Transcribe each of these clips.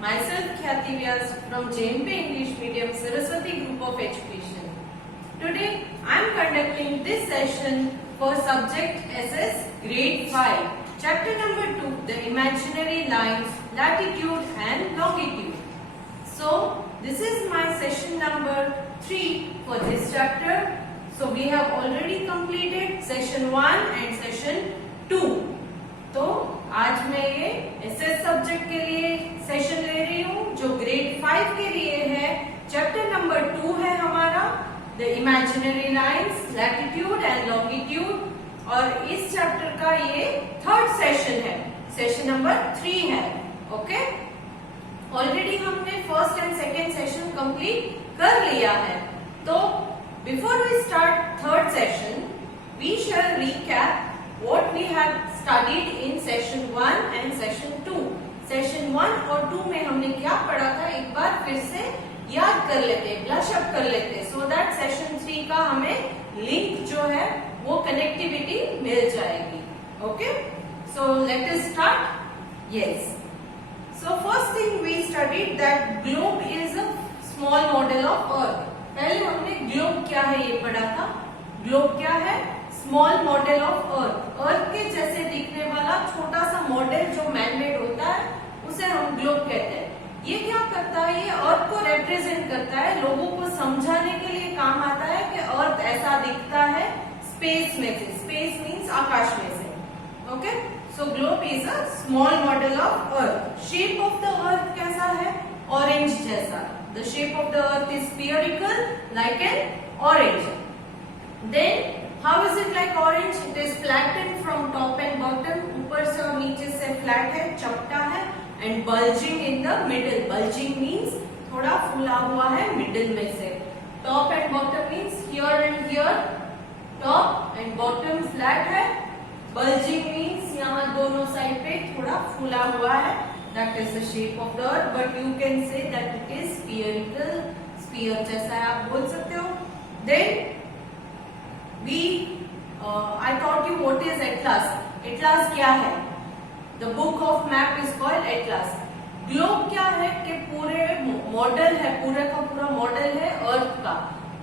myself Khyati Vyas from JMP English Medium Saraswati Group of Education. Today I am conducting this session for subject SS Grade 5, Chapter number 2, the imaginary lines, latitude and longitude. So this is my session number 3 for this chapter. So we have already completed session 1 and session 2. तो आज मैं ये SS subject के लिए session ले रही हूँ जो ग्रेड 5 के लिए है. चैप्टर नंबर 2 है हमारा the imaginary lines, latitude and longitude. और इस चैप्टर का ये थर्ड सेशन है, सेशन नंबर 3 है. ओके, ऑलरेडी हमने first and second session complete कर लिया है. तो before we start third session we shall recap what we have studied in session 1 and session 2. Session 1 और 2 में हमने क्या पढ़ा था एक बार फिर से याद कर लेते, ब्रश अप कर लेते, so that session 3 का हमें लिंक जो है वो कनेक्टिविटी मिल जाएगी. Okay, so let us start. Yes, so first thing we studied that globe is a small model of earth. पहले हमने ग्लोब क्या है ये पढ़ा था. ग्लोब क्या है? Small model of earth. Earth के जैसे दिखने वाला छोटा सा मॉडल जो मैनमेड होता है उसे हम ग्लोब कहते हैं. ये क्या करता है? ये अर्थ को रिप्रेजेंट करता है, लोगों को समझाने के लिए काम आता है कि अर्थ ऐसा दिखता है स्पेस में से. स्पेस मीन्स आकाश में से. Okay, so globe is a small model of earth. Shape of the earth कैसा है? ऑरेंज जैसा. The shape of the earth is spherical like an orange. Then how is it like orange? It is flattened from top and bottom. ऊपर से और नीचे से flat है, चपटा है. and bulging in the middle. bulging means थोड़ा फूला हुआ है मिडिल में से. top and bottom means here and here top and bottom flat है. bulging means यहाँ दोनों साइड पे थोड़ा फूला हुआ है. that is the shape of the earth, but you can say that it is spherical. sphere जैसा है आप बोल सकते हो. then I taught you what is Atlas. Atlas क्या है? The book of map is called Atlas. Globe क्या है? कि पूरे मॉडल है, पूरे का पूरा मॉडल है अर्थ का.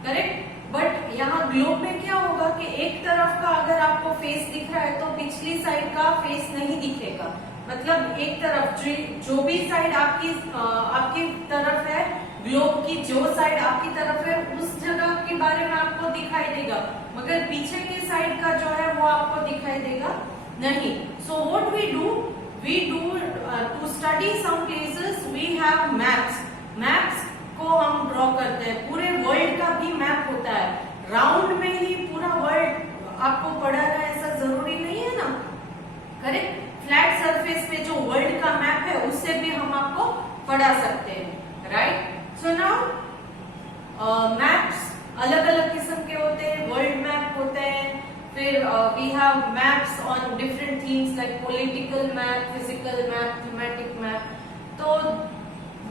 करेक्ट. बट यहाँ ग्लोब में क्या होगा कि एक तरफ का अगर आपको फेस दिख रहा है तो पिछली साइड का फेस नहीं दिखेगा. मतलब एक तरफ जो भी साइड आपकी तरफ है, ग्लोब की जो साइड आपकी तरफ है उस जगह के बारे में आपको दिखाई देगा, मगर पीछे के साइड का जो है वो आपको दिखाई देगा नहीं. So what we do to study some places we have maps. Maps को हम ड्रॉ करते हैं. पूरे वर्ल्ड का भी मैप होता है. राउंड में ही पूरा वर्ल्ड आपको पढ़ा है ऐसा जरूरी नहीं है ना. करेक्ट. फ्लैट सरफेस पे जो वर्ल्ड का मैप है उससे भी हम आपको पढ़ा सकते हैं. राइट. सो नाउ मैप्स अलग अलग किस्म के होते हैं. वर्ल्ड मैप होते हैं, फिर we have maps on different themes like political map, physical map, thematic map. तो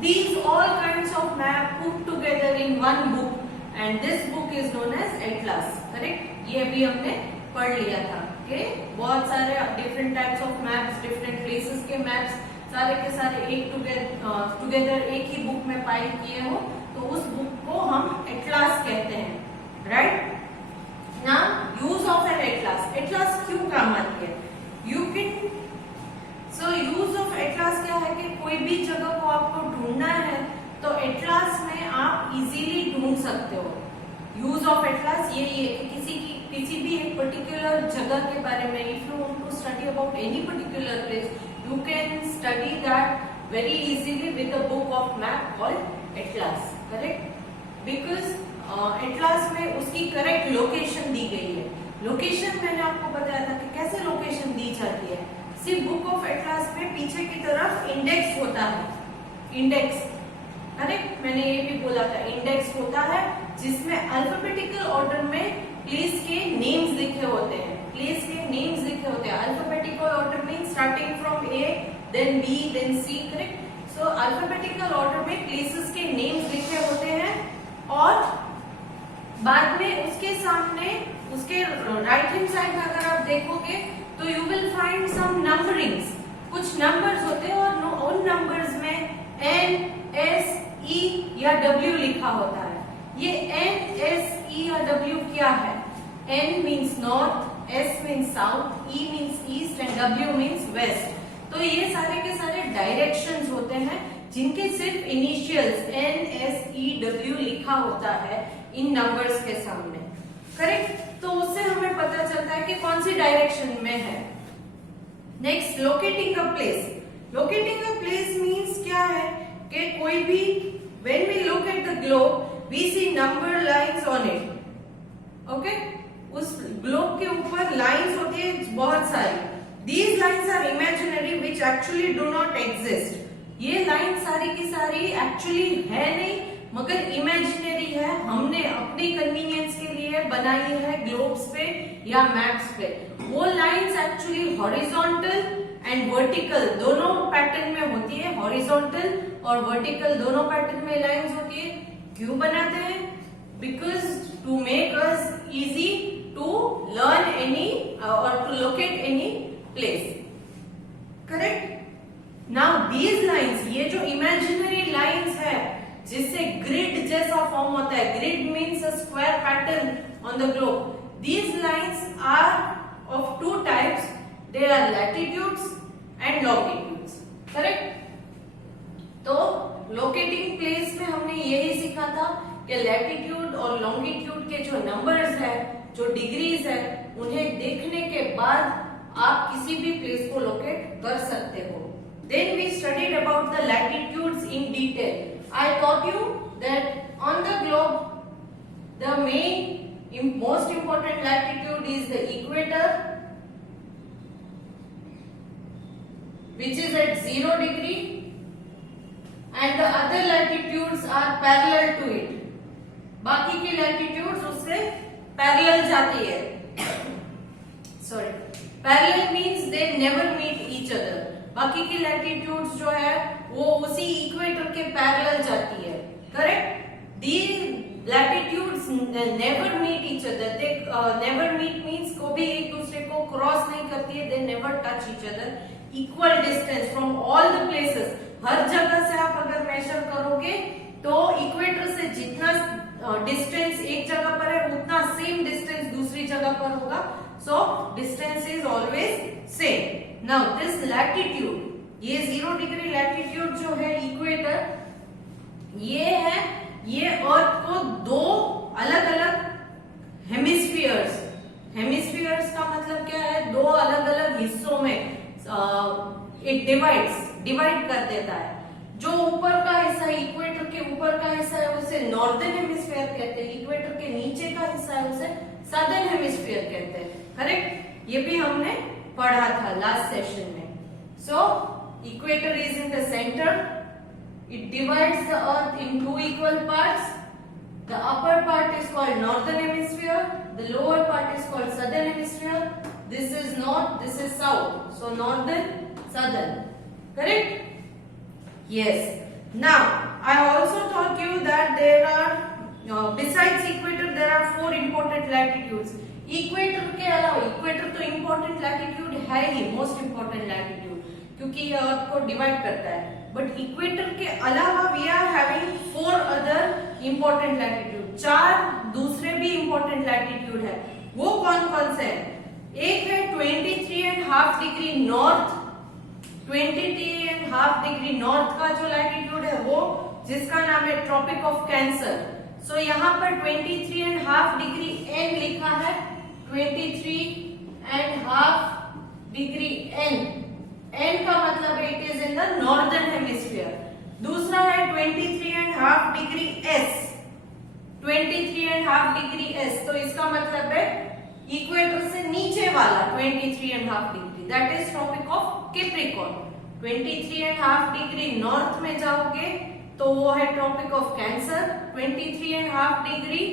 these all kinds of map put together in one book and this book is known as Atlas. Correct. ये भी हमने पढ़ लिया था कि बहुत सारे different types of maps, different places के मैप्स सारे के सारे एक टुगेदर एक ही बुक में फाइल किए हो तो उस बुक को हम एटलास कहते हैं. Right. Now use of an atlas. Atlas क्यों काम आती है? You can use of atlas क्या है कि कोई भी जगह को आपको ढूंढना है तो एटलास में आप इजीली ढूंढ सकते हो. यूज ऑफ एटलास यही है कि किसी भी एक पर्टिकुलर जगह के बारे में if you want to study about any particular place you can study that very easily with a book of map called Atlas. Correct? Because Atlas में उसकी करेक्ट लोकेशन दी गई है. लोकेशन मैंने आपको बताया था कि कैसे लोकेशन दी जाती है. सिर्फ बुक ऑफ एटलास में पीछे की तरफ इंडेक्स होता है. इंडेक्स. करेक्ट. मैंने ये भी बोला था इंडेक्स होता है जिसमें अल्फाबेटिकल ऑर्डर में प्लेस के नेम्स लिखे होते हैं. प्लेस के नेम्स लिखे होते हैं. Alphabetical order mean starting from A then B then C. Correct. So alphabetical order में प्लेसेस के नेम्स लिखे होते हैं और बाद में उसके सामने उसके राइट हैंड साइड में अगर आप देखोगे तो you will find some numberings. कुछ नंबर्स होते हैं और उन नंबर्स में या W लिखा होता है। ये N, S, E या W क्या है? N means north, S means south, E means east and W means west. तो ये सारे के सारे डायरेक्शंस होते हैं जिनके सिर्फ initials N, S, E, W लिखा होता है इन नंबर्स के सामने, करेक्ट। तो उससे हमें पता चलता है कि कौन सी डायरेक्शन में है। Next, locating a place. Locating a place means क्या है कि कोई भी when we look at the globe we see number lines on it. Okay, उस ग्लोब के ऊपर लाइंस होती है बहुत सारी। These lines are imaginary which actually do not exist. ये लाइन सारी की सारी एक्चुअली है नहीं मगर इमेजिनरी है, हमने अपनी कन्वीनियंस के लिए बनाई है ग्लोब्स पे या मैप्स पे। वो lines actually horizontal and vertical दोनों पैटर्न में होती है। हॉरिजॉन्टल और वर्टिकल दोनों पैटर्न में लाइंस होती है। क्यों बनाते हैं? Because to make us easy to learn any और to locate any place, correct. Now these lines, ये जो इमेजिनरी लाइंस है जिससे ग्रिड जैसा फॉर्म होता है, grid means a square pattern on the globe. These lines are of two types, they are latitudes and longitudes, correct. तो locating place में हमने यही सीखा था कि लैटिट्यूड और लॉन्गिट्यूड के जो नंबर्स है, जो डिग्रीज है, उन्हें देखने के बाद आप किसी भी प्लेस को लोकेट कर सकते हो। Then we studied about the latitudes in detail. I taught you that on the globe, the most important latitude is the equator, which is at 0 degree, and the other latitudes are parallel to it. बाकी की latitudes उससे parallel जाती है। Sorry, parallel means they never meet each other. बाकी की latitudes जो है वो उसी इक्वेटर के पैरेलल जाती है, correct. The latitudes never meet each other. They never meet means को भी एक दूसरे को क्रॉस नहीं करती है। They never touch each other. Equal distance from all the places, हर जगह से आप अगर मेजर करोगे तो इक्वेटर से जितना डिस्टेंस एक जगह पर है उतना सेम डिस्टेंस दूसरी जगह पर होगा। So distance is always same. Now this latitude, ये 0 डिग्री लैटिट्यूड जो है इक्वेटर, ये है, ये अर्थ को दो अलग अलग हेमिस्फीयर्स, हेमिस्फीयर्स का मतलब क्या है? दो अलग अलग हिस्सों में एक डिवाइड कर देता है। जो ऊपर का हिस्सा, इक्वेटर के ऊपर का हिस्सा है उसे नॉर्दर्न हेमिस्फीयर कहते हैं, इक्वेटर के नीचे का हिस्सा है उसे सदर्न हेमिस्फीयर कहते हैं, करेक्ट। ये भी हमने पढ़ा था लास्ट सेशन में। So equator is in the centre, it divides the earth in 2 equal parts. The upper part is called northern hemisphere, the lower part is called southern hemisphere. This is north, this is south, so northern, southern, correct. Yes. Now I also taught you that there are besides equator there are 4 important latitudes. Equator के अलावा, equator तो important latitude है ही, most important latitude, क्योंकि ये अर्थ को divide करता है। But equator के अलावा we are having 4 other important latitude. 4 दूसरे भी इम्पोर्टेंट लैटिट्यूड है। वो कौन कौन से हैं? एक है 23.5 डिग्री नॉर्थ। 23.5 डिग्री नॉर्थ का जो लैटिट्यूड है वो, जिसका नाम है ट्रॉपिक ऑफ कैंसर। सो यहाँ पर 23.5 डिग्री एन लिखा है, 23.5 डिग्री एन। एन का मतलब it is in the northern hemisphere. दूसरा है 23.5 डिग्री एस, 23.5 डिग्री एस, तो इसका मतलब है इक्वेटर से नीचे वाला 23.5 degree, that is tropic of Capricorn. 23.5 degree north में जाओगे तो वो है tropic of Cancer. 23.5 degree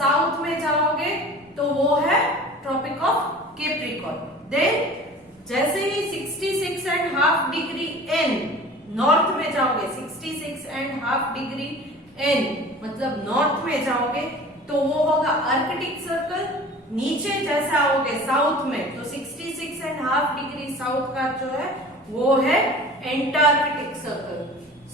south में जाओगे तो वो है ट्रॉपिक ऑफ कैप्रिकॉर्न। देन जैसे ही 66.5 डिग्री एन नॉर्थ में जाओगे, 66.5 डिग्री एन मतलब नॉर्थ में जाओगे तो वो होगा आर्कटिक सर्कल। नीचे जैसा आओगे साउथ में तो 66.5 डिग्री साउथ का जो है वो है Antarctic circle.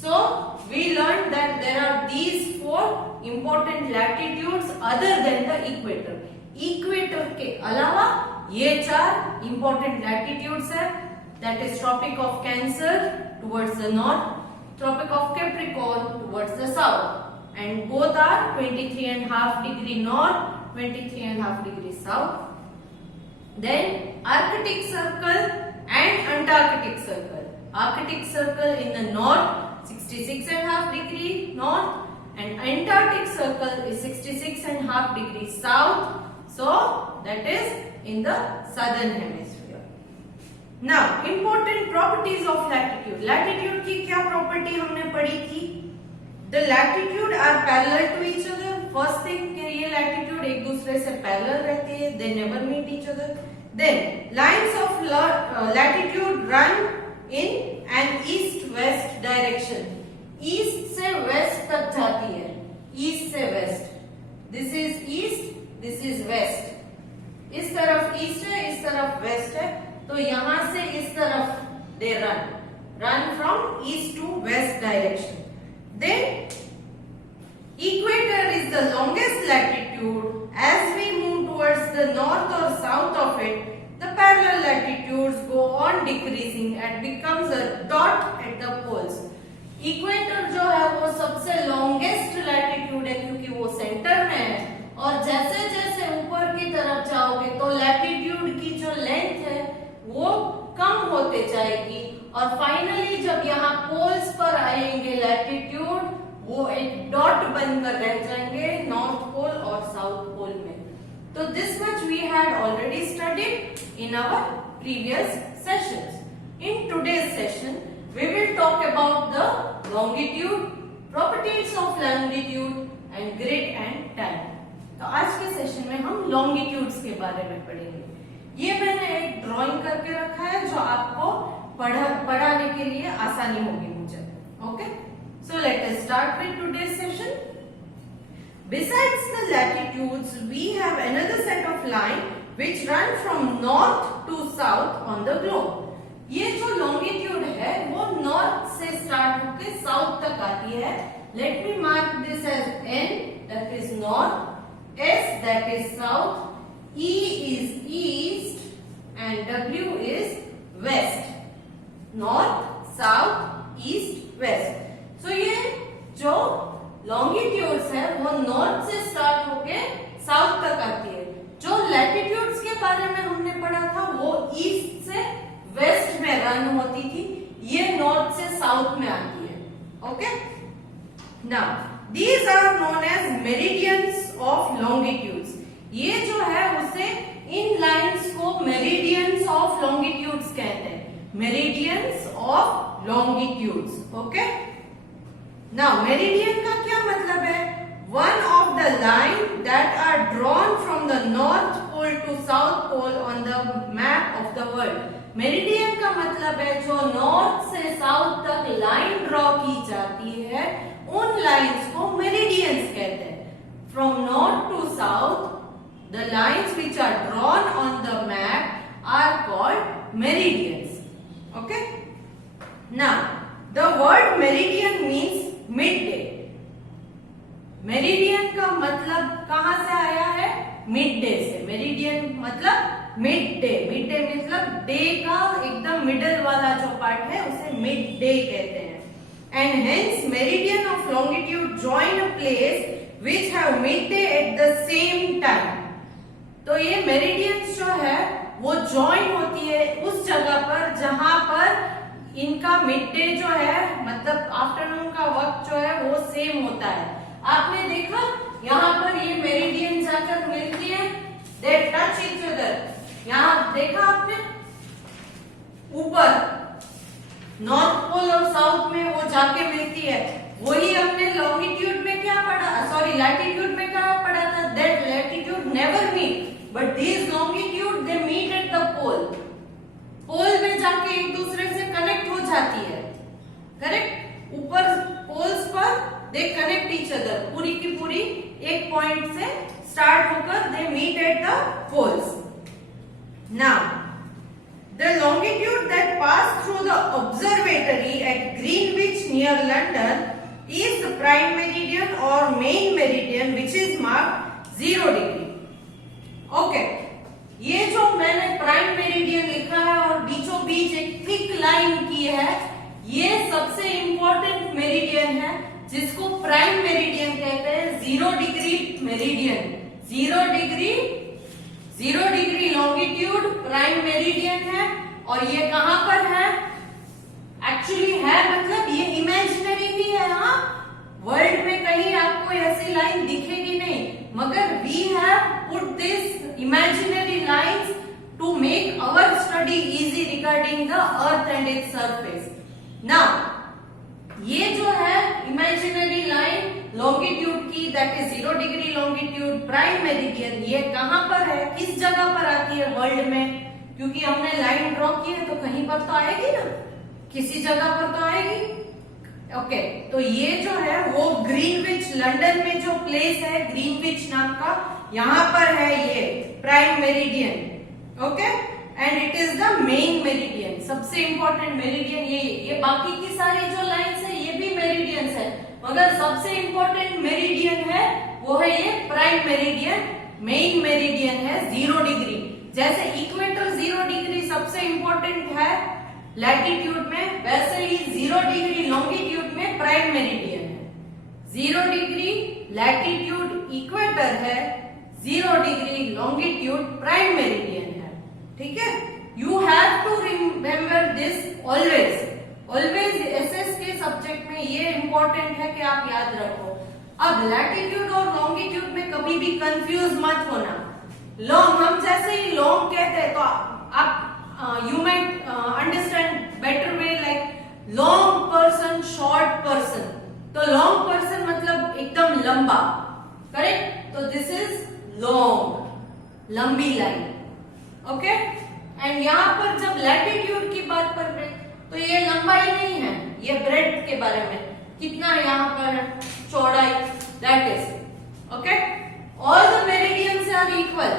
So we learned that there are these 4 important latitudes other than the equator. Equator के अलावा ये 4 important latitudes है. That is Tropic of Cancer towards the north, Tropic of Capricorn towards the south, and both are 23.5 degree north, 23.5 degree south. Then Arctic Circle and Antarctic Circle. Arctic Circle in the north 66.5 degree north, and Antarctic Circle is 66.5 degree south. So that is in the southern hemisphere. Now important properties of latitude. Latitude की क्या property हमने पढ़ी थी? The latitude are parallel to each other. First thing कि ये latitude एक दूसरे से parallel रहते हैं. They never meet each other. Then lines of latitude run in an east-west direction. East से west तक जाती है. East से west. This is east. This is west. इस तरफ east है, इस तरफ west है. तो यहाँ से इस तरफ they run from east to west direction. Then equator is the longest latitude. As we move towards the north or south of it, the parallel latitudes go on decreasing and becomes a dot at the poles. Equator जो है वो सबसे longest latitude है क्योंकि वो center में है, और जैसे जैसे ऊपर की तरफ जाओगे तो latitude की जो length है वो कम होते जाएगी, और फाइनली जब यहाँ पोल्स पर आएंगे लैटिट्यूड वो एक डॉट बनकर रह जाएंगे नॉर्थ पोल और साउथ पोल में. तो this much we had already studied in our previous sessions. In today's session we will talk about the longitude, properties of longitude and grid and time. तो आज के session में हम longitudes के बारे में पढ़ेंगे. ये मैंने एक ड्राइंग करके रखा है जो आपको पढ़ाने के लिए आसानी होगी मुझे. Okay, so let us start with today's session. Besides the latitudes, we have another set of line which run from north to south on the globe. ये जो longitude है वो north से start होके south तक आती है. Let me mark this as N, that is north, S that is south, E is east and W is west. North, south, east, west. So ये जो longitudes है वो north से start होके south तक आती है. जो latitudes के बारे में हमने पढ़ा था वो east से west में run होती थी, ये north से south में आती है. Okay? Now these are known as meridians of longitudes. ये जो है उसे इन लाइंस को मेरिडियंस ऑफ लॉन्गिट्यूड्स कहते हैं. Meridians of longitudes. Okay, now meridian का क्या मतलब है? One of the line that are drawn from the north pole to south pole on the map of the world. Meridian का मतलब है जो नॉर्थ से साउथ तक लाइन ड्रॉ की जाती है, उन लाइंस को मेरिडियंस कहते हैं. From north to south the lines which are drawn on the map are called meridians. Okay, now the word meridian means midday. Meridian का मतलब कहां से आया है? मिड डे से. मेरिडियन मतलब मिड डे. मिड डे मतलब डे का एकदम मिडल वाला जो पार्ट है उसे मिड डे कहते हैं. And hence meridian of longitude join a place which have midday at the same time. तो ये मेरिडियंस जो है वो जॉइन होती है उस जगह पर जहां पर इनका मिड डे जो है मतलब आफ्टरनून का वक्त जो है वो सेम होता है. आपने देखा यहाँ पर ये मेरिडियन जाकर मिलती है, दे टच ईच अदर. यहाँ देखा आपने ऊपर नॉर्थ पोल और साउथ में वो जाके मिलती है. वही हमने लॉन्गिट्यूड में क्या पढ़ा, सॉरी लैटिट्यूड में क्या पढ़ा था? That latitude never meet but these longitude they meet at the pole. Pole में जाके एक दूसरे से कनेक्ट हो जाती है. करेक्ट, ऊपर पोल्स पर they connect each other. पूरी की पूरी एक पॉइंट से स्टार्ट होकर they meet at the poles. Now the longitude that pass through the observatory at Greenwich near London is the prime meridian or main meridian which is marked 0 degree. Okay, ये जो मैंने prime meridian लिखा है और बीचों बीच एक thick line की है, ये सबसे इंपॉर्टेंट मेरिडियन है जिसको प्राइम मेरिडियन कहते हैं, 0 degree meridian. 0 degree longitude prime meridian है। और ये कहां पर है? एक्चुअली है मतलब ये इमेजिनरी भी है। हाँ, वर्ल्ड में कहीं आपको ऐसी लाइन दिखेगी नहीं, मगर we have put this imaginary lines to make our study easy regarding the earth and its surface. Now ये जो है इमेजिनरी लाइन लॉन्गिट्यूड की, that is 0 degree longitude prime meridian, ये कहां पर है, किस जगह पर आती है वर्ल्ड में? क्योंकि हमने लाइन ड्रॉ की है तो कहीं पर तो आएगी ना, किसी जगह पर तो आएगी। ओके, तो ये जो है वो ग्रीनविच, लंदन में जो प्लेस है ग्रीनविच नाम का, यहां पर है ये prime meridian. Okay, and it is the main meridian, सबसे इंपॉर्टेंट मेरिडियन ये बाकी की सारी जो लाइंस है ये भी मेरिडियंस है, मगर सबसे इंपॉर्टेंट मेरिडियन है वो है ये प्राइम मेरिडियन। मेन मेरिडियन है 0 डिग्री, जैसे इक्वेटर 0 डिग्री सबसे इंपॉर्टेंट है लैटिट्यूड में, वैसे ही 0 डिग्री लॉन्गिट्यूड में प्राइम मेरिडियन है। 0 डिग्री लैटिट्यूड इक्वेटर है, 0 डिग्री लॉन्गिट्यूड प्राइम मेरिडियन है। ठीक है, you have to remember this always SS के सब्जेक्ट में ये इंपॉर्टेंट है कि आप याद रखो। अब लैटिट्यूड और लॉन्गिट्यूड में कभी भी कंफ्यूज मत होना। लॉन्ग, हम जैसे ही लॉन्ग कहते हैं तो आप you might understand better way like long person, short person। तो long person मतलब एकदम लंबा, करेक्ट? तो this is long, लंबी लाइन। ओके, एंड यहाँ पर जब लैटिट्यूड की बात कर रहे तो ये लंबाई नहीं है, ये ब्रेड्थ के बारे में, कितना यहाँ पर चौड़ाई, that is okay. All the meridians are equal,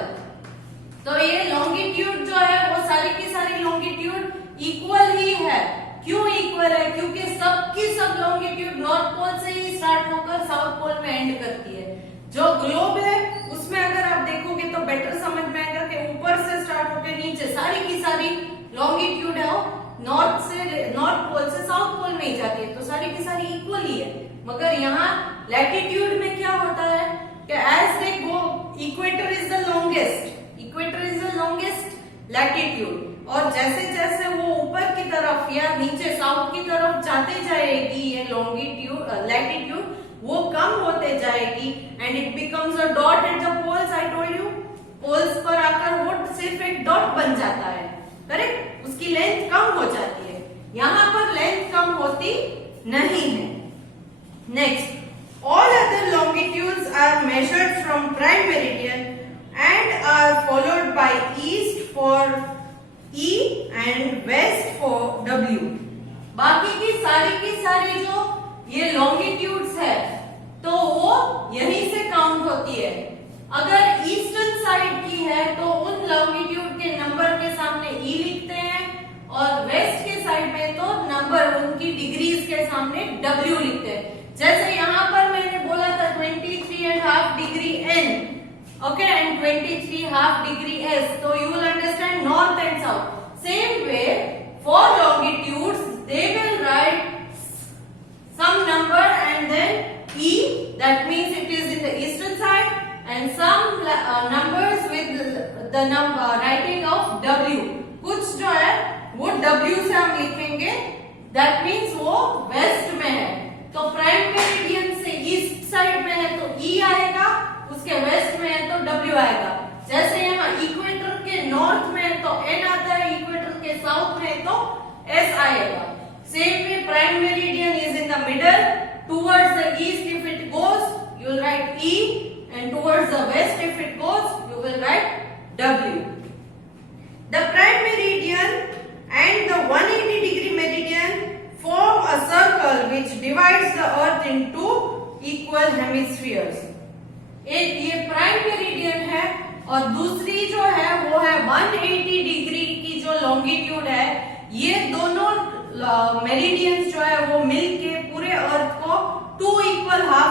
तो ये लॉन्गिट्यूड जो है वो सारी की सारी लॉन्गिट्यूड इक्वल ही है। क्यों इक्वल है? क्योंकि सबकी सब लॉन्गिट्यूड नॉर्थ पोल से ही स्टार्ट होकर साउथ पोल में एंड करती है। जो ग्लोब है उसमें अगर आप देखोगे तो बेटर समझ में आएगा कि ऊपर से स्टार्ट होकर नीचे सारी की सारी लॉन्गिट्यूड है वो नॉर्थ पोल से साउथ पोल में ही जाती है, तो सारी की सारी इक्वल ही है। मगर यहाँ लैटिट्यूड में क्या होता है कि as they go, equator is the longest, latitude, और जैसे जैसे वो ऊपर की तरफ या नीचे साउथ की तरफ जाते जाएगी ये लॉन्गिट्यूड लैटिट्यूड वो कम होते जाएगी, and it becomes a dot at the poles. I told you, poles पर आकर वो सिर्फ एक डॉट बन जाता है, करेक्ट? उसकी लेंथ कम हो जाती है, यहाँ पर लेंथ कम होती नहीं है। Next, all other longitudes are measured from prime meridian and are followed by east for E and west for W। बाकी की सारी जो ये लॉन्गिट्यूड्स है तो वो यहीं से काउंट होती है। अगर ईस्टर्न साइड की है तो उन लॉन्गिट्यूड के नंबर के सामने E लिखते हैं, और वेस्ट के साइड में तो नंबर उनकी डिग्रीज के सामने W लिखते हैं। जैसे यहाँ पर मैंने बोला था 23.5 degree N, okay, and 23.5 degree S, so you will understand north and south. Same way for longitudes they will write some number and then E, that means it is in the eastern side, and some numbers with the number writing of W। कुछ जो है वो W से हम लिखेंगे, that means वो waste में है, तो प्राइम मेरिडियन से ईस्ट साइड में है तो E आएगा, उसके वेस्ट में है तो W आएगा। जैसे यहाँ इक्वेटर के नॉर्थ में है तो N आता है, इक्वेटर के साउथ में है तो S आएगा। Same way prime meridian is in the middle, towards the east if it goes you will write E, and towards the west if it goes you will write W। The prime meridian and the 180 degree meridian form a circle which divides the earth into equal hemispheres। एक ये prime meridian है और दूसरी जो है वो है 180 degree की जो लॉन्गिट्यूड है। ये दोनों मेरिडियंस जो है वो मिलके पूरे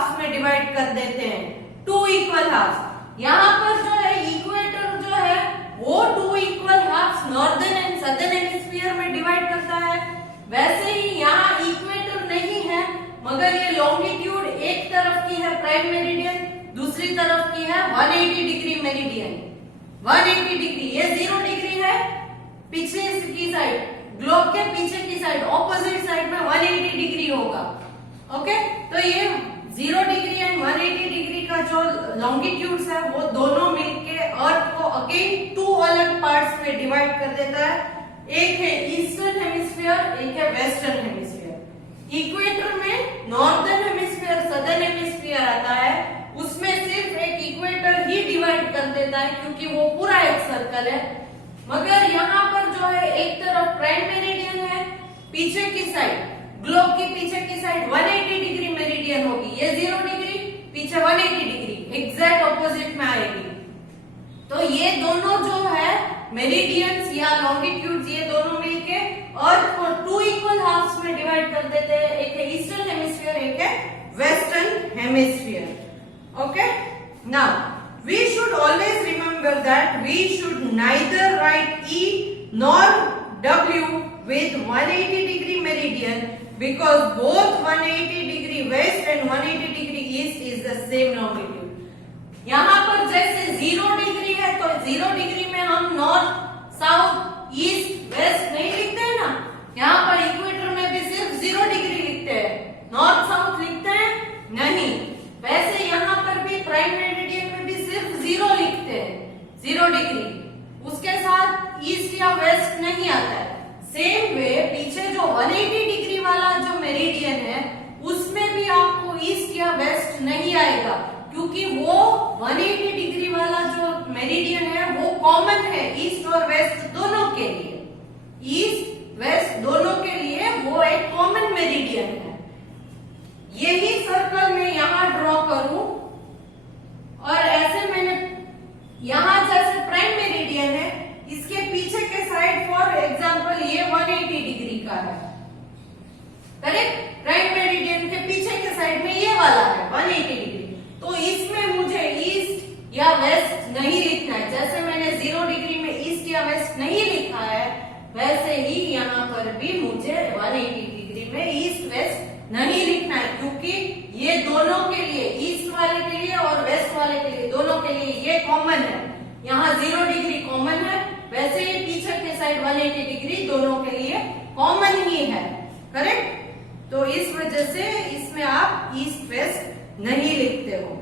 हाफ्स में डिवाइड कर देते हैं, 2 इक्वल हाफ्स। यहाँ पर जो है इक्वेटर जो है वो 2 equal halves northern and southern hemisphere में डिवाइड करता है। वैसे ही यहाँ इक्वेटर नहीं है, मगर ये लॉन्गिट्यूड एक तरफ की है प्राइम मेरिडियन, दूसरी तरफ की है 180 डिग्री मेरिडियन। 180 डिग्री, ये 0 डिग्री है पीछे की साइड, ग्लोब के पीछे की साइड, ऑपोजिट साइड में 180 डिग्री होगा। ओके, तो ये 0 डिग्री एंड 180 डिग्री का जो लॉन्गिट्यूड्स है वो दोनों मिलके अर्थ को अगेन 2 अलग पार्ट्स में डिवाइड कर देता है। एक है ईस्टर्न हेमिस्फीयर, एक है वेस्टर्न हेमिस्फीयर। इक्वेटर में नॉर्दर्न हेमिस्फीयर, सदर्न हेमिस्फीयर आता है, उसमें सिर्फ एक इक्वेटर ही डिवाइड कर देता है क्योंकि वो पूरा एक सर्कल है। मगर यहाँ पर जो है एक तरफ प्राइम मेरिडियन है, पीछे की साइड, ग्लोब की पीछे की साइड 180 डिग्री मेरिडियन होगी। ये 0 डिग्री, पीछे 180 डिग्री, एग्जैक्ट ऑपोजिट में आएगी। तो ये दोनों जो है मेरिडियंस या लॉन्गिट्यूड्स, ये दोनों मिलके अर्थ को 2 इक्वल हाफ्स में डिवाइड कर देते हैं। एक है ईस्टर्न हेमिस्फीयर, एक है western hemisphere. Okay, now we should always remember that we should neither write E nor W with 180 degree meridian because both 180 degree west and 180 degree east is the same longitude. यहाँ पर जैसे 0 degree है तो 0 degree में हम north, south, east, waste नहीं लिखते हैं ना, यहाँ पर इक्वेटर में भी सिर्फ 0 डिग्री लिखते हैं, नॉर्थ साउथ लिखते हैं नहीं। वैसे यहाँ पर भी प्राइम मेरिडियन में भी सिर्फ 0 लिखते हैं, 0 डिग्री, उसके साथ ईस्ट या वेस्ट नहीं आता है। सेम वे पीछे जो 180 डिग्री वाला जो मेरिडियन है उसमें भी आपको ईस्ट या वेस्ट नहीं आएगा क्योंकि वो 180 डिग्री वाला जो मेरिडियन है वो कॉमन है ईस्ट और वेस्ट दोनों के लिए। ईस्ट वेस्ट दोनों के लिए वो एक कॉमन मेरिडियन है। यही सर्कल मैं यहाँ ड्रॉ करूं और ऐसे मैंने यहाँ जैसे प्राइम मेरिडियन है, इसके पीछे के साइड फॉर एग्जांपल ये 180 डिग्री का है, करेक्ट। प्राइम मेरिडियन के पीछे के साइड में ये वाला है 180 डिग्री, तो इसमें मुझे ईस्ट या वेस्ट नहीं लिखना है। जैसे मैंने 0 डिग्री में ईस्ट या वेस्ट नहीं लिखा है, वैसे ही यहाँ पर भी मुझे 180 डिग्री में ईस्ट वेस्ट नहीं लिखना है क्योंकि ये दोनों के लिए, ईस्ट वाले के लिए और वेस्ट वाले के लिए, दोनों के लिए ये कॉमन है। यहाँ 0 डिग्री कॉमन है, वैसे ही पीछे के साइड 180 डिग्री दोनों के लिए कॉमन ही है, करेक्ट। तो इस वजह से इसमें आप ईस्ट वेस्ट नहीं लिखते हो।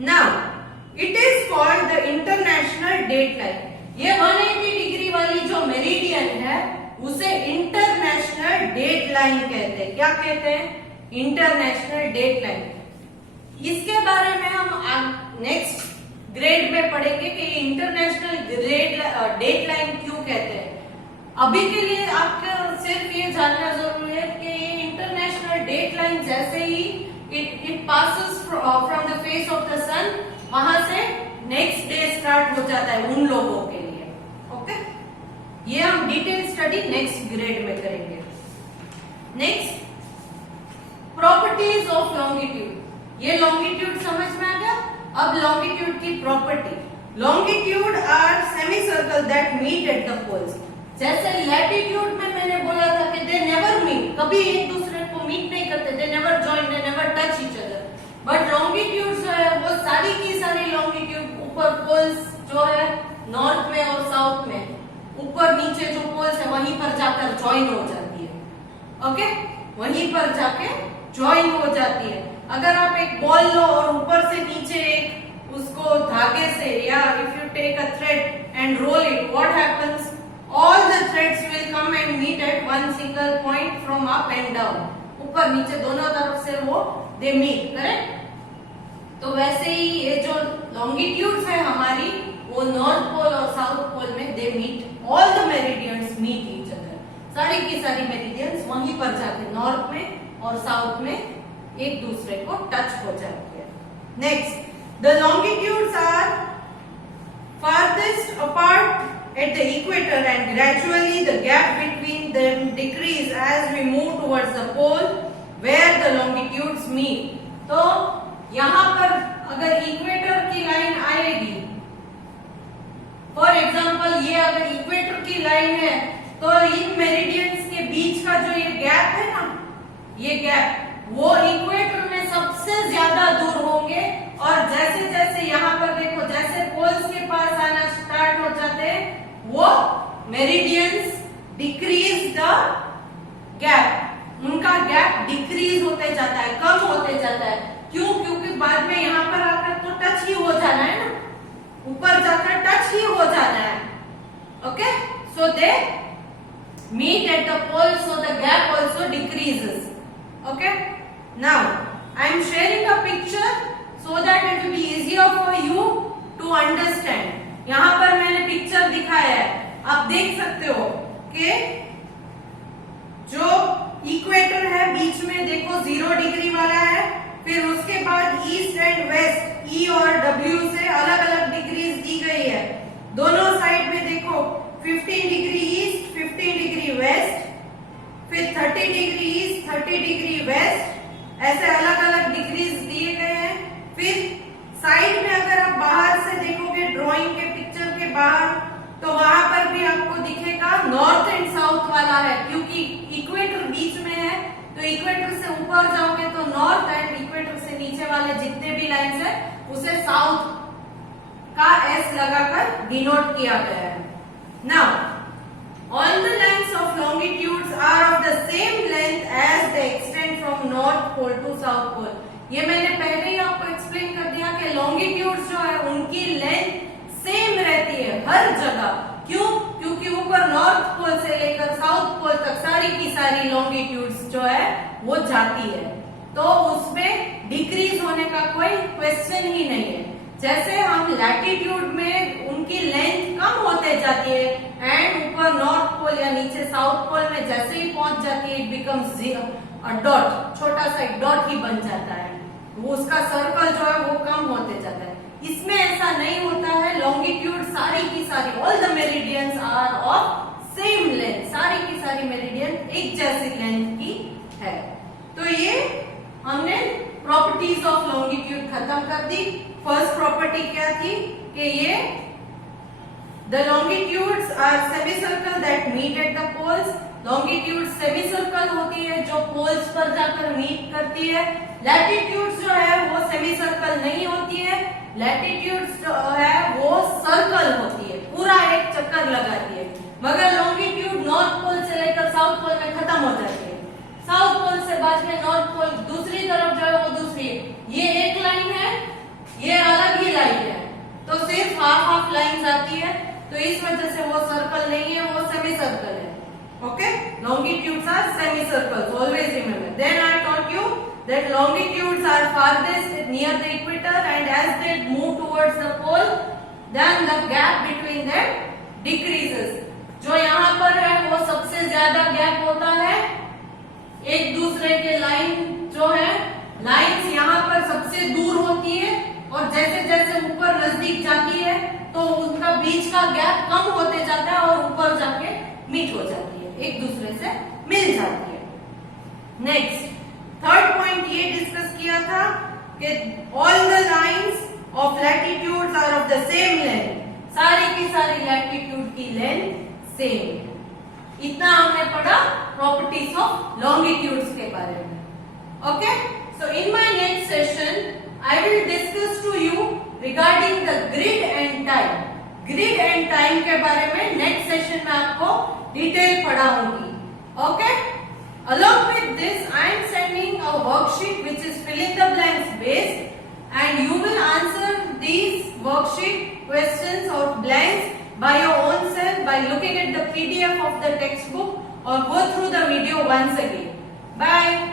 Now it is called the international date line. ये 180 डिग्री वाली जो मेरिडियन है उसे इंटरनेशनल डेट लाइन कहते हैं। क्या कहते हैं? International date line. इसके बारे में हम नेक्स्ट ग्रेड में पढ़ेंगे कि इंटरनेशनल डेट लाइन क्यों कहते हैं। अभी के लिए आपको सिर्फ ये जानना जरूरी है कि ये इंटरनेशनल डेट लाइन जैसे ही it passes from the face of the sun, वहां से नेक्स्ट डे स्टार्ट हो जाता है उन लोगों के लिए। ओके, ये हम डिटेल स्टडी नेक्स्ट ग्रेड में करेंगे। Next, properties of longitude. ये लॉन्गिट्यूड समझ में आ गया। अब लॉन्गिट्यूड की property. Longitude are semi circle that meet at the poles. जैसे लैटिट्यूड में मैंने बोला था कि दे नेवर मीट, कभी एक दूसरे को मीट नहीं करते, they never join, they never touch each other. But longitude जो है वो सारी की सारी लॉन्गिट्यूड ऊपर पोल्स जो है नॉर्थ में और साउथ में, ऊपर नीचे जो पोल्स है वहीं पर जाकर ज्वाइन हो जाती है। ओके, वहीं पर जाके ज्वाइन हो जाती है। अगर आप एक बॉल लो और ऊपर से नीचे एक उसको धागे से, या if you take a thread and roll it, what happens? All the threads will come and meet at one single point from up and down. ऊपर नीचे दोनों तरफ से वो दे मीट, करेक्ट। तो वैसे ही ये जो लॉन्गिट्यूड्स है हमारी, वो नॉर्थ पोल और साउथ पोल में they meet, all the meridians meet each other. सारी की सारी मेरिडियंस वहीं पर जाके नॉर्थ में और साउथ में एक दूसरे को टच हो जाती है। Next, the longitudes are farthest apart at the equator and gradually the gap between them decrease as we move towards the pole where the longitudes meet. तो यहां पर अगर इक्वेटर की लाइन आएगी, फॉर एग्जांपल ये अगर इक्वेटर की line है तो इन मेरिडियंस के बीच का जो ये गैप है ना, ये गैप वो इक्वेटर में सबसे ज्यादा दूर होंगे। और जैसे जैसे यहाँ पर देखो, जैसे पोल्स के पास आना स्टार्ट हो जाते हैं वो मेरिडियंस डिक्रीज द गैप, उनका गैप डिक्रीज होते जाता है, कम होते जाता है। क्यों? क्योंकि बाद में यहाँ पर आकर तो टच ही हो जाना है ना, ऊपर जाकर टच ही हो जाना है। Okay, so they meet at the pole, so the gap also decreases. Okay, now I am sharing a picture so that it will be easier for you to understand. यहाँ पर मैंने पिक्चर दिखाया है, आप देख सकते हो कि जो इक्वेटर है बीच में देखो 0 डिग्री वाला है, फिर उसके बाद ईस्ट एंड वेस्ट ई और डब्ल्यू से अलग अलग डिग्रीज दी गई है। दोनों साइड में देखो 15 डिग्री ईस्ट, 15 डिग्री वेस्ट, फिर 30 डिग्री ईस्ट, 30 डिग्री वेस्ट, ऐसे अलग अलग डिग्रीज दिए गए हैं। फिर साइड में अगर आप बाहर से देखोगे ड्राइंग के पिक्चर के बाहर, तो वहां पर भी आपको दिखेगा नॉर्थ एंड साउथ वाला है, क्योंकि इक्वेटर बीच में है। तो इक्वेटर से ऊपर जाओगे तो नॉर्थ एंड इक्वेटर से नीचे वाले जितने भी लाइन्स है उसे साउथ का एस लगाकर डिनोट किया गया है। Now, all the lines of longitudes are of the same length as they extend from north pole to south pole. ये मैंने पहले ही आपको एक्सप्लेन कर दिया कि longitudes जो है उनकी लेंथ सेम रहती है हर जगह। क्यों? क्योंकि ऊपर नॉर्थ पोल से लेकर साउथ पोल तक सारी की सारी longitudes जो है वो जाती है, तो उसमें डिक्रीज होने का कोई क्वेश्चन ही नहीं है। जैसे हम लैटिट्यूड में उनकी लेंथ कम होते जाती है एंड ऊपर नॉर्थ पोल या नीचे साउथ पोल में जैसे ही पहुंच जाती है इट बिकम्स डॉट, छोटा सा एक डॉट ही बन जाता है, वो उसका सर्कल जो है वो कम होते जाता है। इसमें ऐसा नहीं होता है, लॉन्गिट्यूड सारी की सारी all the meridians are of same length, सारी की सारी मेरिडियन एक जैसी लेंथ की है। तो ये हमने प्रॉपर्टीज ऑफ लॉन्गिट्यूड खत्म कर दी। फर्स्ट प्रॉपर्टी क्या थी कि ये the longitudes are semicircle that meet at the poles. Longitude semicircle होती है जो पोल्स पर जाकर मीट करती है। लैटिट्यूड्स जो है वो सेमीसर्कल नहीं होती है, लैटिट्यूड्स जो है वो सर्कल होती है, पूरा एक चक्कर लगाती है। मगर लॉन्गिट्यूड नॉर्थ पोल से लेकर साउथ पोल में खत्म हो जाती है, साउथ पोल से बाद में नॉर्थ पोल दूसरी तरफ जो है वो दूसरी है। ये एक लाइन है, ये अलग ही लाइन है, तो सिर्फ हाफ हाफ लाइन आती है, तो इस वजह से वो सर्कल नहीं है, वो सेमी सर्कल है। Okay, longitudes are semicircles, always remember. Then I taught you that longitudes are farthest near the equator, and as they move towards the pole, then the gap between them decreases. जो यहाँ पर है वो सबसे ज्यादा gap होता है एक दूसरे के लाइन जो है, लाइन्स यहाँ पर सबसे दूर होती है और जैसे जैसे ऊपर नजदीक जाती है तो उनका बीच का गैप कम होते जाता है और ऊपर जाके मीट हो जाती है, एक दूसरे से मिल जाती है। नेक्स्ट थर्ड पॉइंट ये डिस्कस किया था कि all the lines of latitudes are of the same length, सारी की सारी लैटिट्यूड की लेंथ सेम। इतना हमने पढ़ा प्रॉपर्टीज ऑफ लॉन्गिट्यूड्स के बारे में। Okay, so in my next session I will discuss to you regarding the grid and time. Grid and time के बारे में नेक्स्ट सेशन में आपको detail पढ़ाऊंगी। Okay? Along with this, I am sending a worksheet which is fill in the blanks based, and you will answer these worksheet questions or blanks by your own self by looking at the PDF of the textbook or go through the video once again. Bye.